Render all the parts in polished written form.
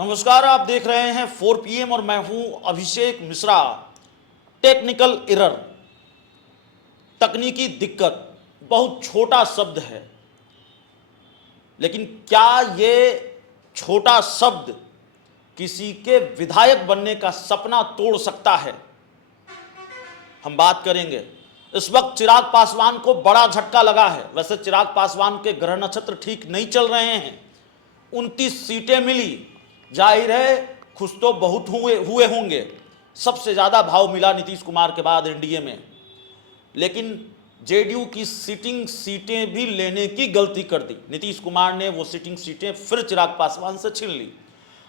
नमस्कार, आप देख रहे हैं 4 PM और मैं हूं अभिषेक मिश्रा। टेक्निकल एरर, तकनीकी दिक्कत बहुत छोटा शब्द है, लेकिन क्या ये छोटा शब्द किसी के विधायक बनने का सपना तोड़ सकता है? हम बात करेंगे। इस वक्त चिराग पासवान को बड़ा झटका लगा है। वैसे चिराग पासवान के ग्रह नक्षत्र ठीक नहीं चल रहे हैं। 29 सीटें मिली, जाहिर है खुश तो बहुत हुए होंगे। सबसे ज़्यादा भाव मिला नीतीश कुमार के बाद एनडीए में, लेकिन जेडीयू की सिटिंग सीटें भी लेने की गलती कर दी। नीतीश कुमार ने वो सिटिंग सीटें फिर चिराग पासवान से छीन ली।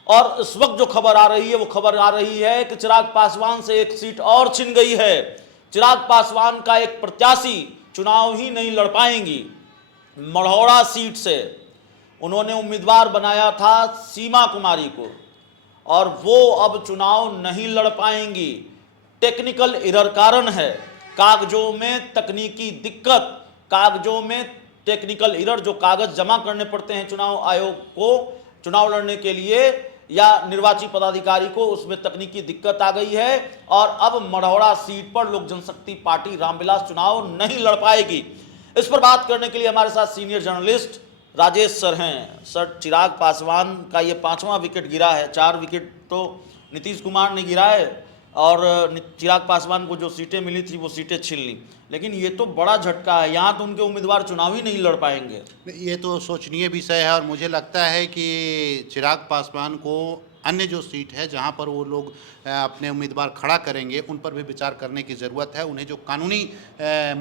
और इस वक्त जो खबर आ रही है वो खबर आ रही है कि चिराग पासवान से एक सीट और छिन गई है। चिराग पासवान का एक प्रत्याशी चुनाव ही नहीं लड़ पाएंगी। मढ़ौरा सीट से उन्होंने उम्मीदवार बनाया था सीमा कुमारी को, और वो अब चुनाव नहीं लड़ पाएंगी। टेक्निकल एरर कारण है, कागजों में तकनीकी दिक्कत, कागजों में टेक्निकल एरर। जो कागज जमा करने पड़ते हैं चुनाव आयोग को चुनाव लड़ने के लिए या निर्वाची पदाधिकारी को, उसमें तकनीकी दिक्कत आ गई है और अब मढ़ौरा सीट पर लोक जनशक्ति पार्टी रामविलास चुनाव नहीं लड़ पाएगी। इस पर बात करने के लिए हमारे साथ सीनियर जर्नलिस्ट राजेश सर हैं। सर, चिराग पासवान का ये 5वां विकेट गिरा है। 4 विकेट तो नीतीश कुमार ने गिरा है और चिराग पासवान को जो सीटें मिली थी वो सीटें छीन ली, लेकिन ये तो बड़ा झटका है। यहाँ तो उनके उम्मीदवार चुनाव ही नहीं लड़ पाएंगे। ये तो सोचनीय विषय है और मुझे लगता है कि चिराग पासवान को अन्य जो सीट है जहां पर वो लोग अपने उम्मीदवार खड़ा करेंगे उन पर भी विचार करने की ज़रूरत है। उन्हें जो कानूनी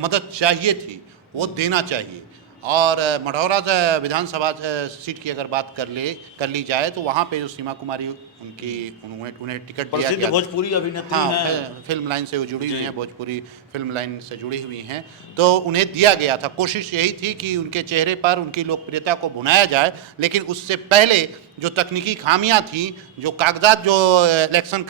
मदद चाहिए थी वो देना चाहिए। और मढ़ौरा विधानसभा सीट की अगर बात कर ली जाए तो वहाँ पे जो सीमा कुमारी उन्हें टिकट दिया गया। भोजपुरी अभिनेत्री हैं, फिल्म लाइन से वो जुड़ी हुई हैं, भोजपुरी फिल्म लाइन से जुड़ी हुई हैं, तो उन्हें दिया गया था। कोशिश यही थी कि उनके चेहरे पर उनकी लोकप्रियता को भुनाया जाए, लेकिन उससे पहले जो तकनीकी खामियां थी, जो कागजात जो इलेक्शन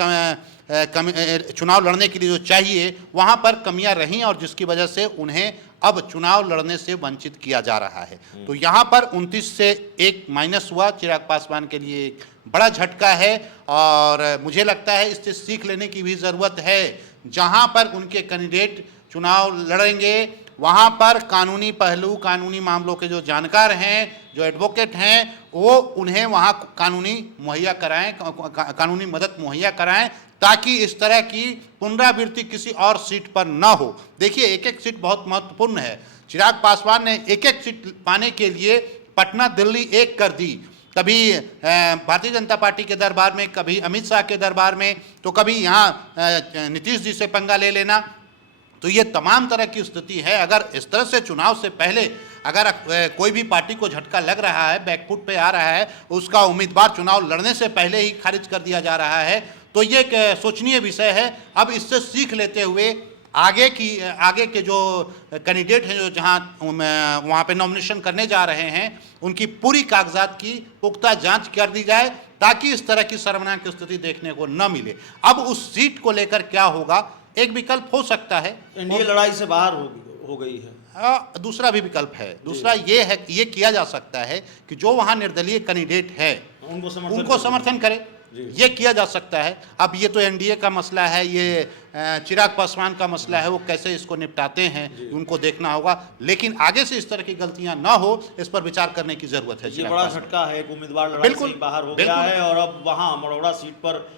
चुनाव लड़ने के लिए जो चाहिए वहाँ पर कमियां रहीं और जिसकी वजह से उन्हें अब चुनाव लड़ने से वंचित किया जा रहा है। तो यहाँ पर 29 से 1 माइनस हुआ, चिराग पासवान के लिए एक बड़ा झटका है और मुझे लगता है इससे सीख लेने की भी ज़रूरत है। जहाँ पर उनके कैंडिडेट चुनाव लड़ेंगे वहाँ पर कानूनी पहलू, कानूनी मामलों के जो जानकार हैं, जो एडवोकेट हैं, वो उन्हें वहाँ कानूनी मुहैया कराएं, कानूनी मदद मुहैया कराएं, ताकि इस तरह की पुनरावृत्ति किसी और सीट पर न हो। देखिए, एक एक सीट बहुत महत्वपूर्ण है। चिराग पासवान ने एक एक सीट पाने के लिए पटना दिल्ली एक कर दी। कभी भारतीय जनता पार्टी के दरबार में, कभी अमित शाह के दरबार में, तो कभी यहाँ नीतीश जी से पंगा ले लेना। तो ये तमाम तरह की स्थिति है। अगर इस तरह से चुनाव से पहले अगर कोई भी पार्टी को झटका लग रहा है, बैकफुट पे आ रहा है, उसका उम्मीदवार चुनाव लड़ने से पहले ही खारिज कर दिया जा रहा है, तो ये एक सोचनीय विषय है। अब इससे सीख लेते हुए आगे के जो कैंडिडेट हैं, जो जहाँ वहाँ पे नॉमिनेशन करने जा रहे हैं, उनकी पूरी कागजात की पुख्ता जांच कर दी जाए, ताकि इस तरह की शर्मनाक स्थिति देखने को न मिले। अब उस सीट को लेकर क्या होगा, एक विकल्प हो सकता है एनडीए लड़ाई से बाहर हो गई है। दूसरा भी विकल्प है। दूसरा ये किया जा सकता है कि जो वहाँ निर्दलीय कैंडिडेट है उनको समर्थन करे, ये किया जा सकता है। अब ये तो एनडीए का मसला है, ये चिराग पासवान का मसला है, वो कैसे इसको निपटाते हैं उनको देखना होगा, लेकिन आगे से इस तरह की गलतियां ना हो, इस पर विचार करने की जरूरत है। ये बड़ा झटका है, एक उम्मीदवार लड़ाई से बाहर हो गया है और अब वहाँ मढ़ौरा सीट पर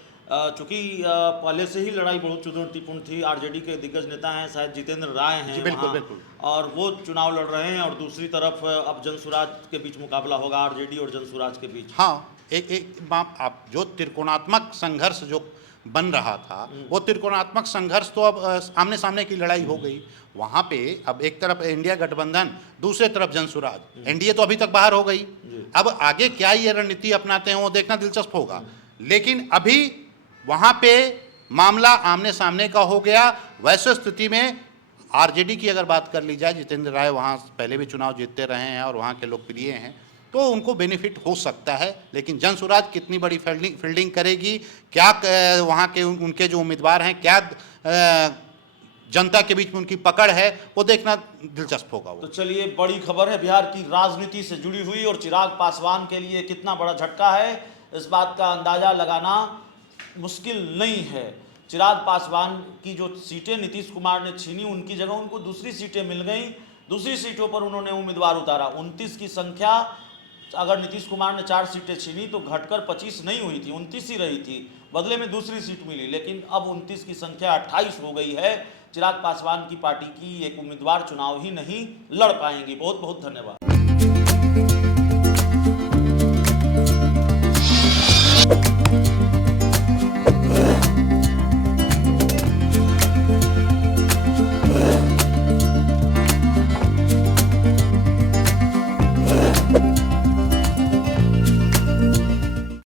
चूंकि पहले से ही लड़ाई बहुत चुनौतीपूर्ण थी। आरजेडी के दिग्गज नेता हैं, शायद जितेंद्र राय हैं, बिल्कुल, और वो चुनाव लड़ रहे हैं, और दूसरी तरफ अब जनसुराज के बीच मुकाबला होगा, आरजेडी और जनसुराज के बीच। हाँ, आप जो त्रिकोणात्मक संघर्ष जो बन रहा था, वो त्रिकोणात्मक संघर्ष तो अब आमने सामने की लड़ाई हो गई। वहाँ पे अब एक तरफ इंडिया गठबंधन, दूसरे तरफ जनसुराज। एनडीए तो अभी तक बाहर हो गई। अब आगे क्या ये रणनीति अपनाते हैं वो देखना दिलचस्प होगा, लेकिन अभी वहाँ पे मामला आमने सामने का हो गया। वैसे स्थिति में आरजेडी की अगर बात कर ली जाए, जितेंद्र राय वहाँ पहले भी चुनाव जीतते रहे हैं और वहाँ के लोकप्रिय हैं, तो उनको बेनिफिट हो सकता है। लेकिन जनसुराज कितनी बड़ी फील्डिंग करेगी, क्या वहाँ के उनके जो उम्मीदवार हैं, क्या जनता के बीच में उनकी पकड़ है, वो देखना दिलचस्प होगा। तो चलिए, बड़ी खबर है बिहार की राजनीति से जुड़ी हुई और चिराग पासवान के लिए कितना बड़ा झटका है इस बात का अंदाज़ा लगाना मुश्किल नहीं है। चिराग पासवान की जो सीटें नीतीश कुमार ने छीनी, उनकी जगह उनको दूसरी सीटें मिल गई, दूसरी सीटों पर उन्होंने उम्मीदवार उतारा। 29 की संख्या, अगर नीतीश कुमार ने 4 सीटें छीनी तो घटकर 25 नहीं हुई थी, 29 ही रही थी, बदले में दूसरी सीट मिली। लेकिन अब 29 की संख्या 28 हो गई है। चिराग पासवान की पार्टी की एक उम्मीदवार चुनाव ही नहीं लड़ पाएंगी। बहुत बहुत धन्यवाद।